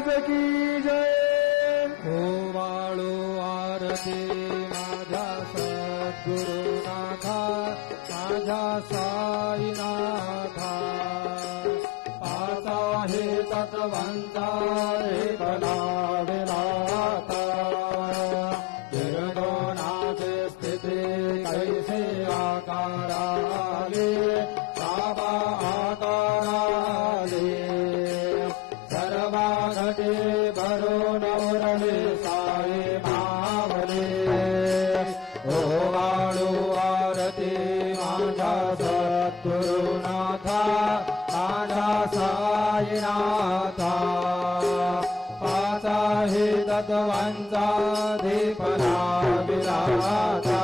महाराज की जय। ओवाळू आरती माझ्या सद्गुरुनाथा, माझ्या साईनाथा, पाच आहे तत्वांचा एकला विलाता, निर्गुणाची स्थिती कैसे आकाराले, बाबा आकाराले, सर्वा घटे भरून उरले साई मावले। ओवाळू आरती माझ्या सद्गुरुनाथा, माझ्या साईनाथा, पाच आहे तत्वांचा दीपना विराता,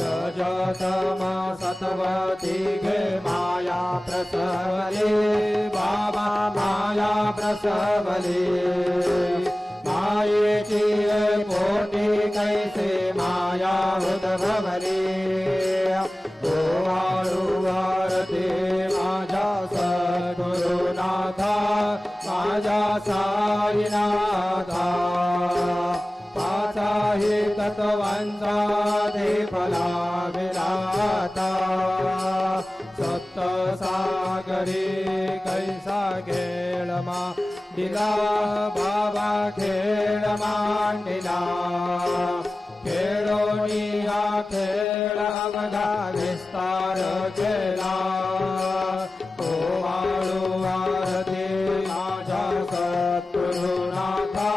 रजतमा सत्वती गे माया प्रसवले, बाबा माया प्रसवले, मायेची पोटी कैसे माया उद्भवली। ओवाळू आरती माझ्या सद्गुरुनाथा, माझ्या साईनाथा, पाच आहे तत्वांचा दीपला विराता, सप्त सागरी कैसा खेळ मांडिला, बाबा खेळ मांडिला, खेळोनी हा खेळ अवघा विस्तार केला। ओवाळू आरती माझ्या सद्गुरुनाथा,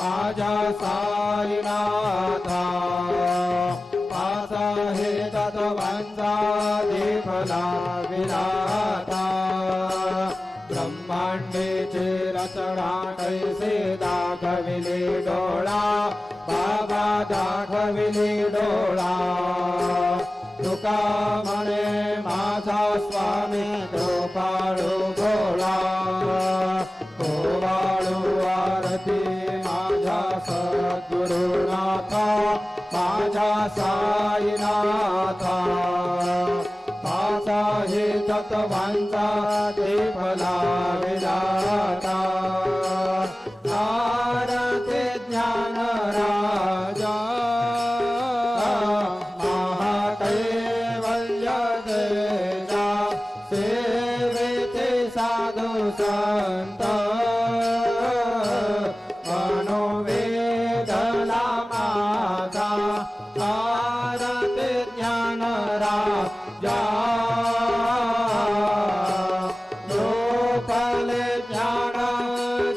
माझ्या साईनाथा, पाच आहे तत्वांचा दीपला विराता, ब्रह्मांडेची रचना कैसे दाखविली डोळा, बाबा दाखविली डोळा, तुका म्हणे माझा स्वामी कृपाळू भोळा। ओवाळू आरती माझ्या सद्गुरुनाथा, माझ्या साईनाथा, पाच आहे तत्वांचा दीपला विराता, आरती ज्ञान राजा, महाकैवल्य तेजा, सेविते साधू संत, मनोवेदना माझा, आरती ज्ञान राजा, लोपले ज्ञान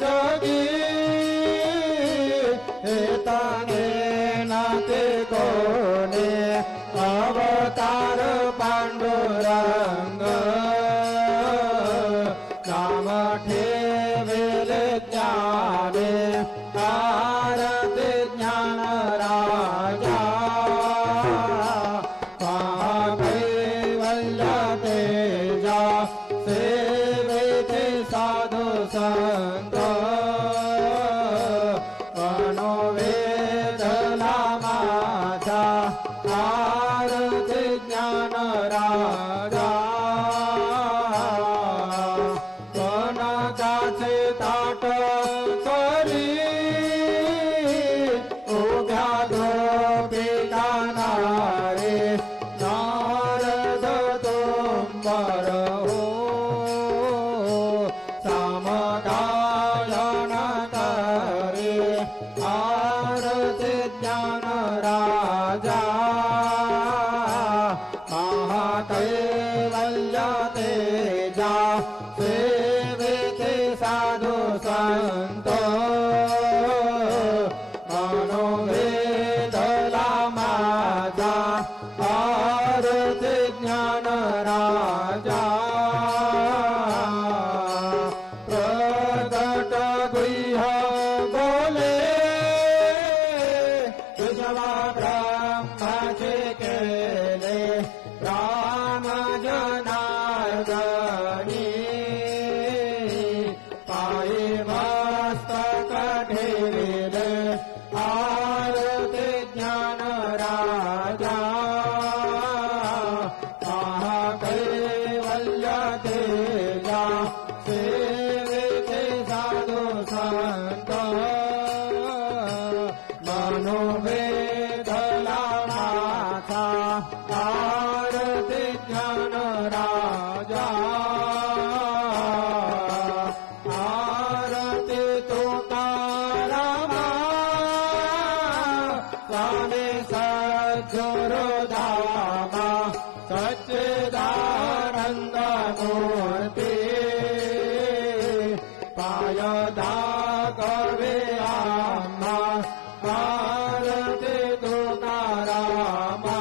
जोगी, हेताने नाते कोणे, अवतार पांडुरंग, नाम ठेवेल ज्ञाने, आरती ज्ञान राजा, महाकैवल्य तेजा, सेविते साधू संत, मनोवेदना माझा, आरती ज्ञान राजा, कनकाचे ताट करी, उभ्या गोपिका नारे, नारद तुंबर हो, सामगायन करे, आरती ज्ञान राजा, महाकैवल्य तेजा, सेविते साधू संत, मनोवेदना माझा, आरती ज्ञान राजा, प्रगट गुह्य बोले, तुझवा ब्रह्माचे केले, राम जनार्दनी, पायी मस्त पाय दाखवे आम्हा आरती तुकारामा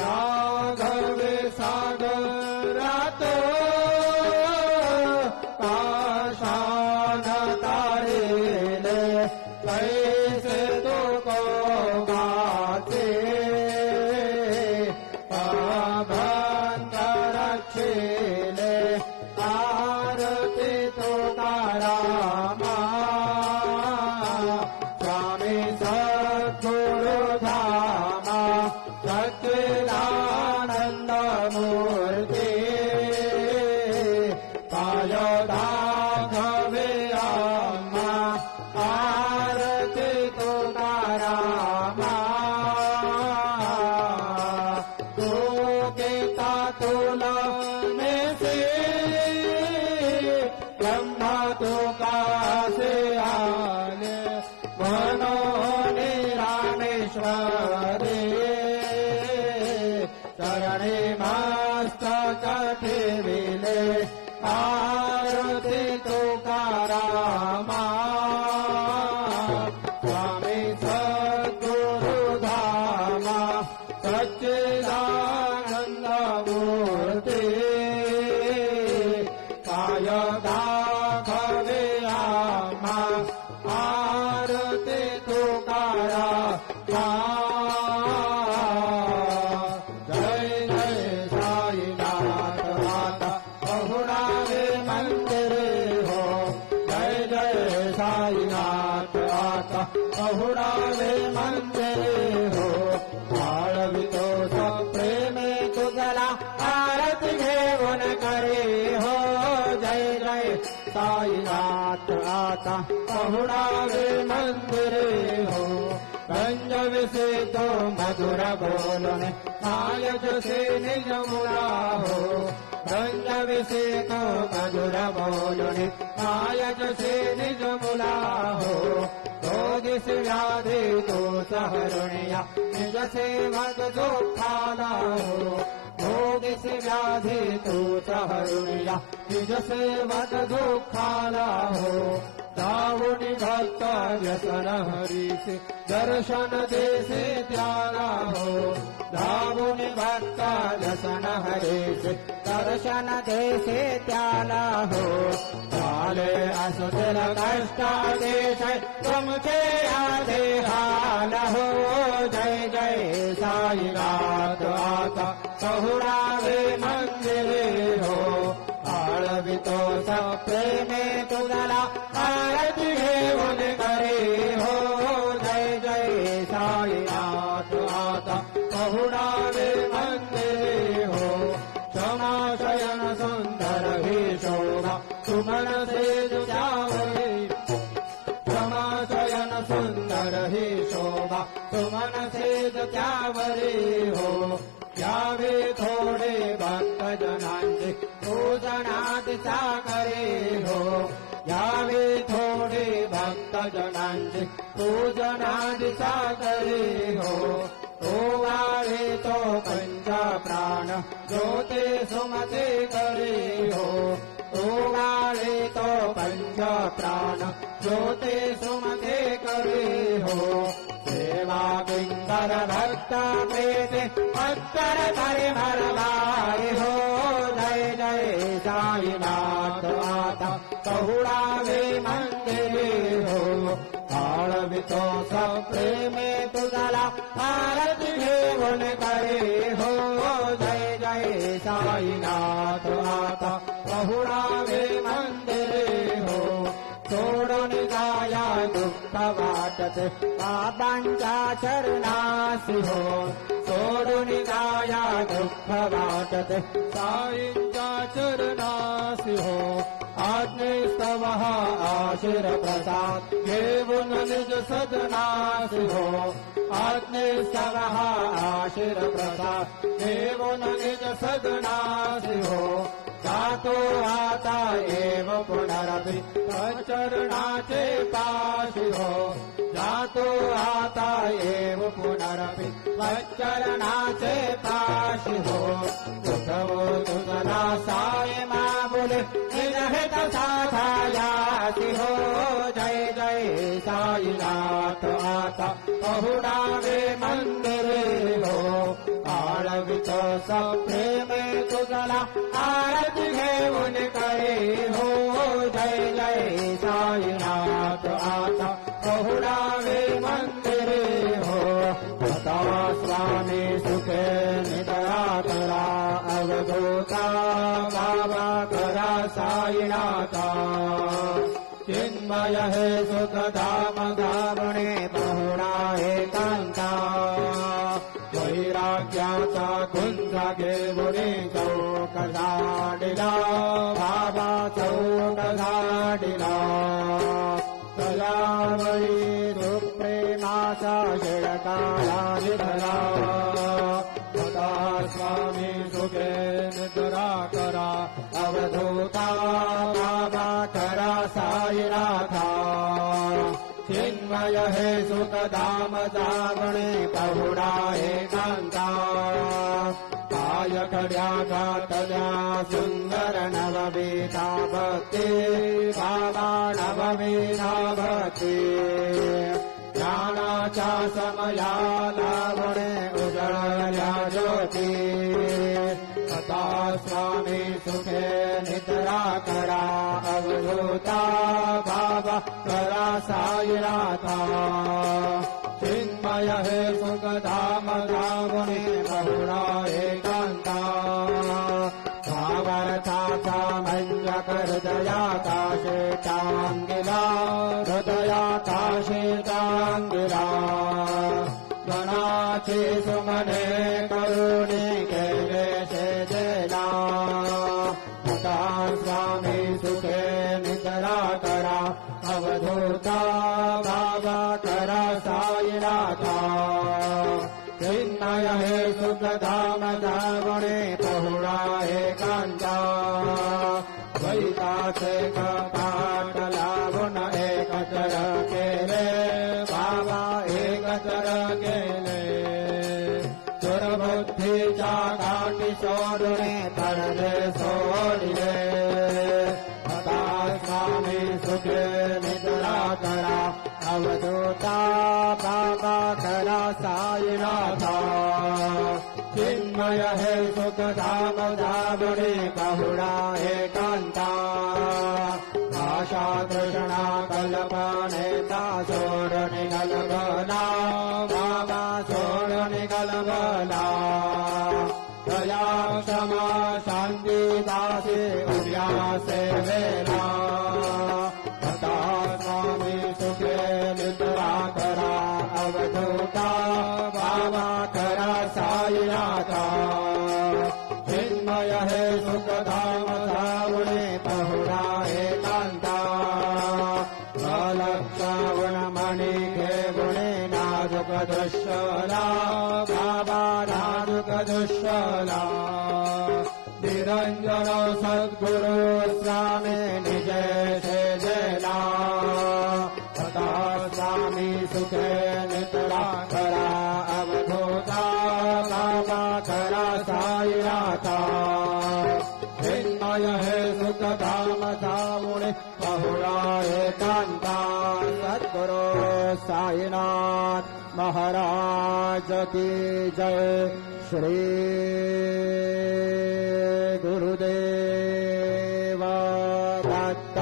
राघवे सागरात पाषाण तारिले कैसे तुको गाते रक्षिले आरती तुकारामा स्वामी सद्गुरु धामा सच्चिदानंद मूर्ति पाय दाखवे आम्हा आरती तुकारामा तुला में से ब्रह्मा तुकासे आले मनोने रामेश्वरे चरणे मस्तक ठेविले आरती तुकारामा स्वामी सद्गुरु धामा सच्चिदानंद मूर्ति पाय दाखवे आम्हा आरती तुकारामा जय जय साईनाथ आता बहुरावे मंदिरे हो जय जय साईनाथ आता बहुरावे मंदिरे हो आळवितो प्रेमे तुझला आरती घेऊन करे हो जय जय साईनाथ आता बहुरावे मंदिरे हो गंजविसे तो मधुर बोलने मायज से निज मुला हो गंजविसे तो मधुर बोलने मायज से निज मुला हो रोगिस व्याधि तो सहरुणिया निज सेवक दुखाना हो रोगिस व्याधि तो सहरुणिया निज सेवक दुखाना हो दावुनि भक्त व्यसन हरीसे दर्शन देसे त्याला हो दावुनि भक्त व्यसन हरीसे दर्शन देसे त्याला हो चाले असुर कष्टा देश तुमचे आधे हाल हो जय जय साईनाथ आता बहुरावे मंदिरे हो आळवितो प्रेमे तुझला आरती घेऊन करे हो जय जय साईनाथ आता बहुरावे मंदिरे हो क्षमाशयन सुंदर ही शोभा सुमन से जावे क्षमाशयन सुंदर ही शोभा सुमन से त्यावरे हो यावे थोडे भक्त जनांचे पूजनादिचा करे हो यावे थोडे भक्त जनांचे पूजनादिचा करे हो तो वाळे तो पंच प्राण ज्योते सुमते करे हो तो वाळे तो पंच प्राण ज्योते सुमते करे हो सेवा बिंदर भक्त प्रेते अत्तर परिमल गाए हो जय जय साईनाथ आता बहुरावे मंदिरे हो आळवितो प्रेमे तुझला आरती घेऊन करे हो जय जय साईनाथ आता बहुरावे मंदिरे हो सोडून गाया दुःख वाटते बाबांच्या चरणासी हो सोडून गाया दुःख वाटते साईंच्या चरणासी हो आज्ञेस्तव आशीर प्रसाद घेऊन निज सदनासी हो आज्ञेस्तव आशीर प्रसाद घेऊन निज सदनासी हो जातो आता एव पुनरपि चरणाचे पाशी हो जातो आता एव पुनरपि वच्चरणाचे पाशी हो उद्धवो तुझला साय माबुले निजहित साधायासी हो जय जय साईनाथ आता पहुडावे मंदिरे हो आळवित सप्रेमे तुझला आरती घेऊन करे हो जय जय साईनाथ आता पहुडावे मंदिरे हो आता स्वामी सुखे निदया करा अवधूता बाबा करा साईनाथा चिन्मय हे सुखधाम धावणे पहुडा एकांता वैराग्याचा कुंज घेऊन चौक झाडिला बाबा चौक झाडिला तयावरी सुप्रेमाचा शिळकाला निधला आता स्वामी सुखे निद्रा करा अवधूता बाबा करा साईनाथा चिन्मय हे सुखधाम जावणे पहुडा एकांता काय खड्या घातल्या सुंदर नवविधा भक्ती बाबा नवविधा भक्ती ज्ञानाच्या समयाला वणे उजळल्या ज्योती आता स्वामी सुखे निद्रा करा अवधूता बाबा करा साईनाथा चिन्मय हे सुखधाम जावणे पहुडा एकांता भावार्थाचा मंजक हृदयाकाशे टांगिला हृदयाकाशे टांगिला गणाचे सुमने करुणे केले शेजेला आता स्वामी सुखे निद्रा करा अवधूता बाबा करा साईनाथा चिन्मय हे सुखधाम जावणे पहुडा एकांता द्वैताचे कपाट लावून एकत्र केले बाबा एकत्र केले दुर्बुद्धीच्या गाठी सोडणे पडले सोडिले आता स्वामी सुखे निद्रा करा अवधूता बाबा करा साईनाथा चिन्मय हे सुखधाम धावणे पहुडा एकांता आशा तृष्णा कल्पनेता सोडणे कल्पना बाबा सोडणे कल्पना दया क्षमा शांती दासे उद्यासे वेला आता स्वामी सुखे निद्रा करा अवधूता बाबा करा साईनाथा चिन्मय हे सुखधाम धावणे पहुडा एकांता अलक्षावण मणि घेऊणे नाजुक दृश्यला बाबा नाजुक दृश्यला निरंजन सद्गुरु स्वामी निजे शेजेला आता स्वामी सुखे निद्रा करा अवधूता बाबा करा साईनाथा चिन्मय हे सुखधाम जावणे पहुडा एकांता सद्गुरु साईनाथ महाराज की जय श्री गुरुदेव दत्त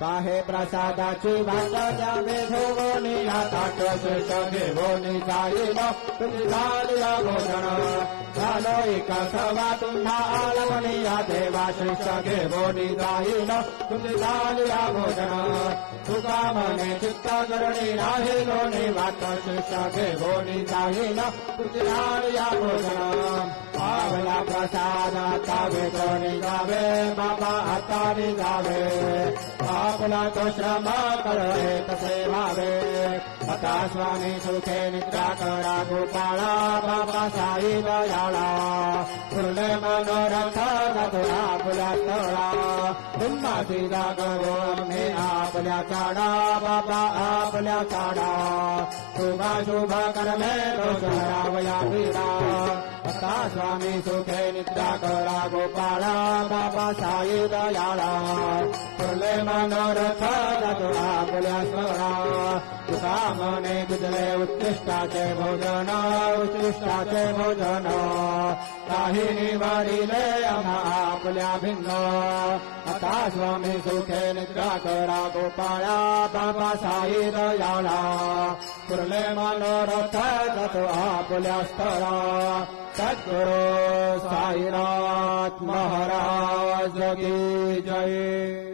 काहे प्रसादाची वाट द्यावे भोवनी ताट शेष घेऊन जाईल तुझी झाली भोजन झालो एका सवा तुम्हा आळवणी या देवा शेष घेऊन जाईल तुझी झाली भोजन तुका मने चित्त करणी राहिलो वाट शेष घेऊन जाईल तुझी झाली भोजन आवला प्रसाद तावे कोणी जावे बाबा हाताने जावे आपला तो श्रम करे तसे व्हावे आता स्वामी सुखे निद्रा करा गोपाळा बाबा साई दयाळा पूर्ण मनोरथ तुला आपल्या स्थळा तुम्हाची जागवो आम्ही आपल्या चाडा बाबा आपल्या चाडा शुभ शुभ कर्मे दोष हरावया पीडा आता स्वामी सुखे निद्रा करा गोपाळा बाबा साई दयाळा पूर्ण मनोरथ तुला आपल्या स्थळा तुका मने गुजले उत्कृष्टाचे भोजन उत्कृष्टाचे भोजन काही निवारिले आम्हा आपल्या भिन्न आता स्वामी सुखे निद्रा करा गोपाळा बाबा साई दयाळा पुरले मनोरथ जातो आपल्या स्थळा सद्गुरु साईनाथ महाराज की जय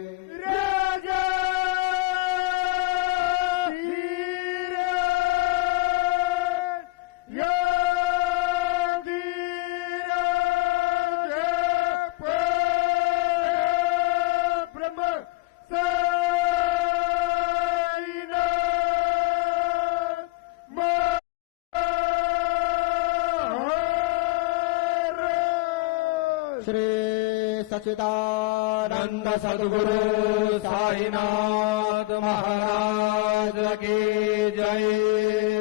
श्री सच्चिदानंद सद्गुरु साईनाथ महाराज की जय।